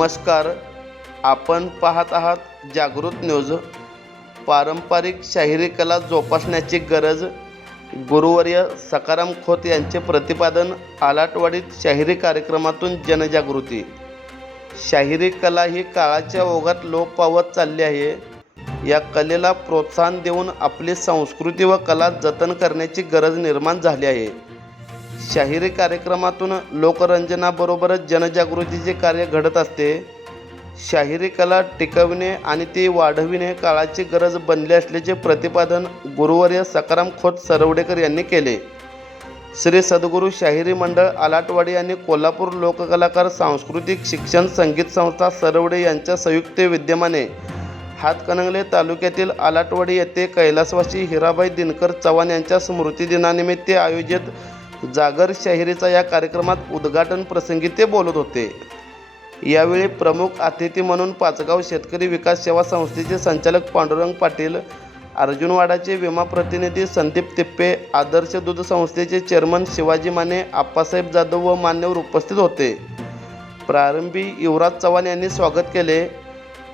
नमस्कार. आपण पाहत आहात जागृत न्यूज. पारंपरिक शाहिरी कला जोपासण्याची गरज, गुरुवर्य सखाराम खोत यांचे प्रतिपादन. आलाटवाडीत शाहिरी कार्यक्रमातून जनजागृती. शाहिरी कला ही काळाच्या ओघात लोप पावत चालली आहे. या कलेला प्रोत्साहन देऊन आपली संस्कृती व कला जतन करण्याची गरज निर्माण झाली आहे. शाहिरी कार्यक्रमातून लोकरंजनाबरोबरच जनजागृतीचे कार्य घडत असते. शाहिरी कला टिकविणे आणि ती वाढविणे काळाची गरज बनली असल्याचे प्रतिपादन गुरुवर्य सखाराम खोत सरवडेकर यांनी केले. श्री सद्गुरू शाहिरी मंडळ आलाटवाडी आणि कोल्हापूर लोककलाकार सांस्कृतिक शिक्षण संगीत संस्था सरवडे यांच्या संयुक्त विद्यमाने हातकणंगले तालुक्यातील आलाटवाडी येथे कैलासवासी हिराबाई दिनकर चव्हाण यांच्या स्मृतिदिनानिमित्त आयोजित जागर शाहिरीचा या कार्यक्रमात उद्घाटन प्रसंगी ते बोलत होते. यावेळी प्रमुख अतिथी म्हणून पाचगाव शेतकरी विकास सेवा संस्थेचे संचालक पांडुरंग पाटील, अर्जुनवाडाचे विमा प्रतिनिधी संदीप तिप्पे, आदर्श दूध संस्थेचे चेअरमन शिवाजी माने, आप्पासाहेब जाधव व मान्यवर उपस्थित होते. प्रारंभी युवराज चव्हाण यांनी स्वागत केले.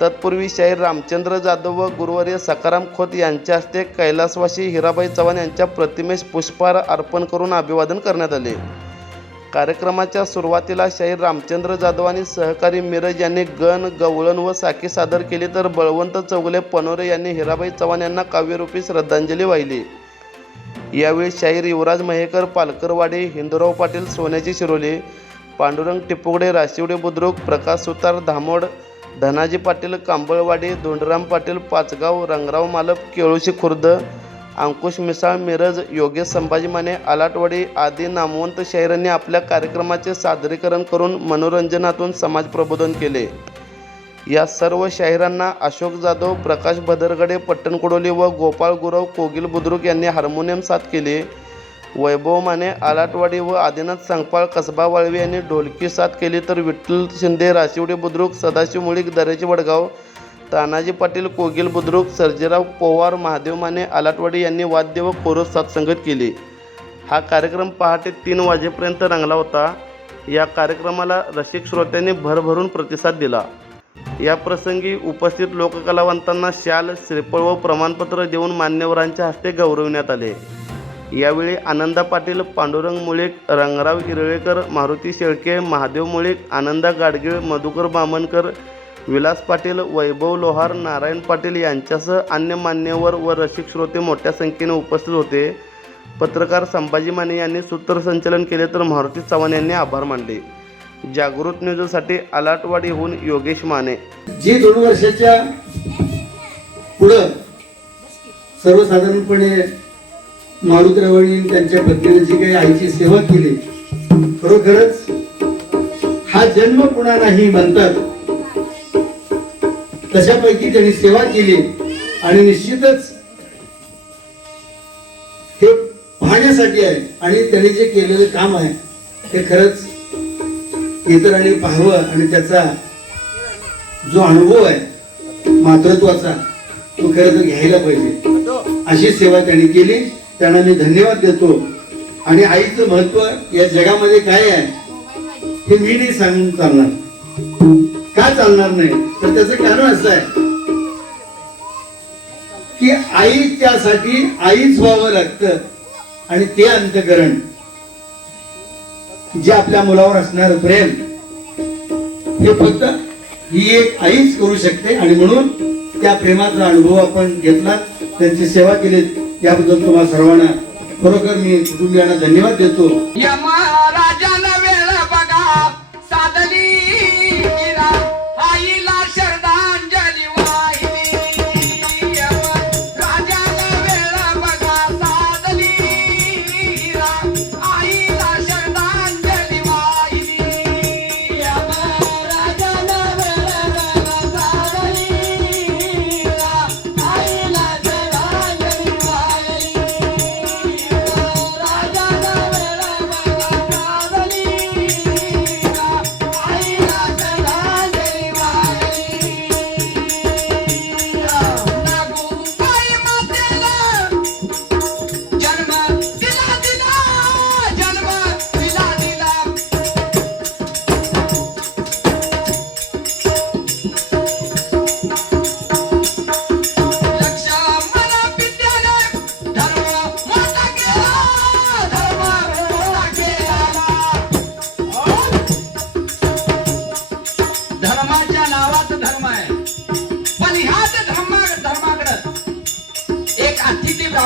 तत्पूर्वी शाहीर रामचंद्र जाधव व गुरुवर्य सखाराम खोत यांच्या हस्ते कैलासवासी हिराबाई चव्हाण यांच्या प्रतिमेस पुष्पहार अर्पण करून अभिवादन करण्यात आले. कार्यक्रमाच्या सुरुवातीला शाहीर रामचंद्र जाधव आणि सहकारी मिरज यांनी गण, गवळण व साकी सादर केली, तर बळवंत चौगुले पनोरे यांनी हिराबाई चव्हाण यांना काव्यरूपी श्रद्धांजली वाहिली. यावेळी शाहीर युवराज महेकर पालकरवाडी, हिंदूराव पाटील सोन्याची शिरोली, पांडुरंग टिपुगडे राशिवडे बुद्रुक, प्रकाश सुतार धामोड, धनाजी पाटील कांबळवाडी, धोंडराम पाटील पाचगाव, रंगराव मालप केळुशी खुर्द, अंकुश मिसाळ मिरज, योगेश संभाजी माने आलाटवाडी आदी नामवंत शाहिरांनी आपल्या कार्यक्रमाचे सादरीकरण करून मनोरंजनातून समाज प्रबोधन केले. या सर्व शाहिरांना अशोक जाधव, प्रकाश भदरगडे पट्टणकुडोली व गोपाळ गुरव कोगिल बुद्रुक यांनी हार्मोनियम साथ केले. वैभव माने आलाटवाडी व आदिनाथ सांगपाळ कसबा वाळवे यांनी ढोलकी साथ केली, तर विठ्ठल शिंदे राशिवडे बुद्रुक, सदाशिव मुळीक दर्याचे वडगाव, तानाजी पाटील कोगिल बुद्रुक, सर्जेराव पोवार, महादेव माने आलाटवाडी यांनी वाद्य व कोरस साथ संगत केली. हा कार्यक्रम पहाटे 3 वाजेपर्यंत रंगला होता. या कार्यक्रमाला रसिक श्रोत्यांनी भरभरून प्रतिसाद दिला. या प्रसंगी उपस्थित लोककलावंतांना शाल, श्रीफळ व प्रमाणपत्र देऊन मान्यवरांच्या हस्ते गौरविण्यात आले. यावेळी आनंदा पाटील, पांडुरंग मुळीक, रंगराव इरळेकर, मारुती शेळके, महादेव मुळीक, आनंदा गाडगीळ, मधुकर बामणकर, विलास पाटील, वैभव लोहार, नारायण पाटील यांच्यासह अन्य मान्यवर व रसिक श्रोते मोठ्या संख्येने उपस्थित होते. पत्रकार संभाजी माने यांनी सूत्रसंचालन केले, तर मारुती चव्हाण यांनी आभार मानले. जागृत न्यूजसाठी आलाटवाडीहून योगेश माने. जी 2 वर्षाच्या पुढं सर्वसाधारणपणे मारुतीरावांनी त्यांच्या पत्नीने जी काही आईची सेवा केली, खरोखरच हा जन्म पुन्हा नाही म्हणतात तशापैकी त्यांनी सेवा केली. आणि निश्चितच हे पाहण्यासाठी आहे. आणि त्यांनी जे केलेलं काम आहे ते खरंच इतरांनी पाहावं आणि त्याचा जो अनुभव आहे मातृत्वाचा तो खरं तर घ्यायला पाहिजे. अशी सेवा त्यांनी केली. त्यांना मी धन्यवाद देतो. आणि आईचं महत्व या जगामध्ये काय आहे हे मी नाही सांगून चालणार. का चालणार नाही तर त्याचं कारण असं आहे की आई त्यासाठी आईच व्हावं लागतं. आणि ते अंतःकरण जे आपल्या मुलावर असणारं प्रेम हे फक्त ही एक आईच करू शकते. आणि म्हणून त्या प्रेमाचा अनुभव आपण घेतला, त्यांची सेवा केली. याबद्दल तुम्हाला सर्वांना खरोखर मी कुटुंबियांना धन्यवाद देतो. यमराजाला वेळ बघा साधली आईला श्रद्धांजली वाहिली. यमराजाला वेळ बघा साधली आईला श्रद्धांजली वाहिली. यमराजाला वेळ बघा साधली आईला श्रद्धांजली वाहिली. राजाला वेळ बघा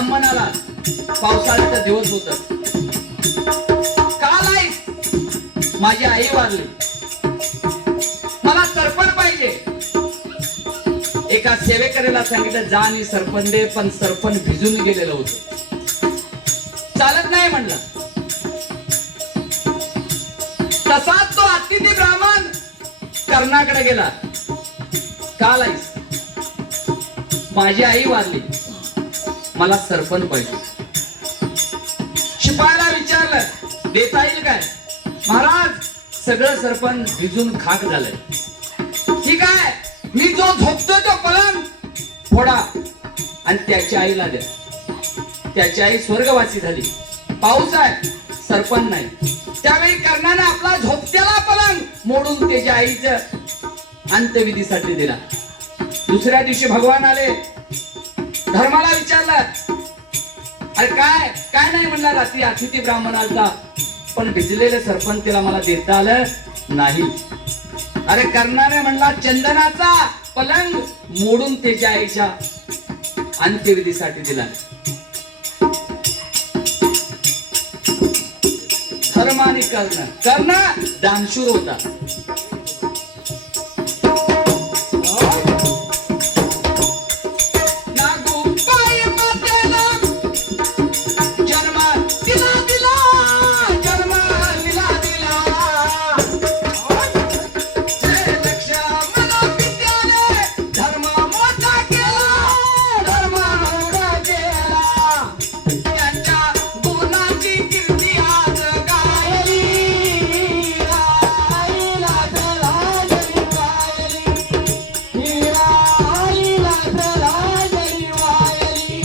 ब्राह्मण आला. पावसाळ्याचा दिवस होता. काल आई माझी आई वारली. मला सरपण पाहिजे. एका सेवेकरीला सांगितलं जा आणि सरपण दे, पण सरपण भिजून गेलेलं होतं. चालत नाही म्हणला. तसाच तो अतिथी ब्राह्मण कर्णाकडे गेला. काल आईस माझी आई वारली, मला सरपण पाहिजे. शिपायाला विचारलं देता येईल काय? महाराज सगळं सरपण भिजून खाक झालंय. ठीक आहे, मी जो झोपतो तो पलंग फोडा आणि त्याच्या आईला द्या. त्याची आई स्वर्गवासी झाली. पाऊस आहे, सरपण नाही. त्यावेळी कर्णाने आपला झोपत्याला पलंग मोडून त्याच्या आईचं अंत्यविधीसाठी दिला. दुसऱ्या दिवशी भगवान आले. धर्माला विचारलं अरे काय काय नाही म्हणला. रात्री अतिथी ब्राह्मण आलता, पण भिजलेलं सरपण त्याला मला देता आलं नाही. अरे कर्णाने म्हणला चंदनाचा पलंग मोडून त्याच्या आईच्या अंत्यविधीसाठी दिला. धर्म आणि कर्ण दानशूर होता. नागूबाई मातेला जन्म दिला दिला, जन्म दिला दिला. हे लक्ष्मण पित्याने धर्म मोठा केला, धर्म मोठा केला. त्यांच्या गुणाची कीर्ती आज गायली. आईला धरा जरी वायली, हिरा आईला धरा जरी वायली.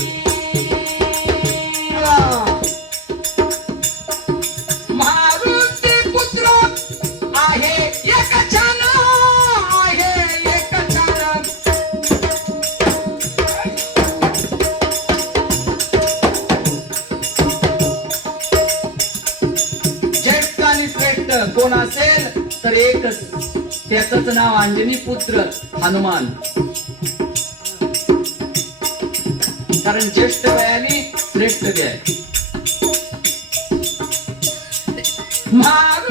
मारुती पुत्र आहे एक छान, आहे एक छान. ज्येष्ठ आणि श्रेष्ठ कोण असेल तर एकच, त्याच नाव अंजनी पुत्र हनुमान. कारण ज्येष्ठ वयाने श्रेष्ठ बी आहे. मारुती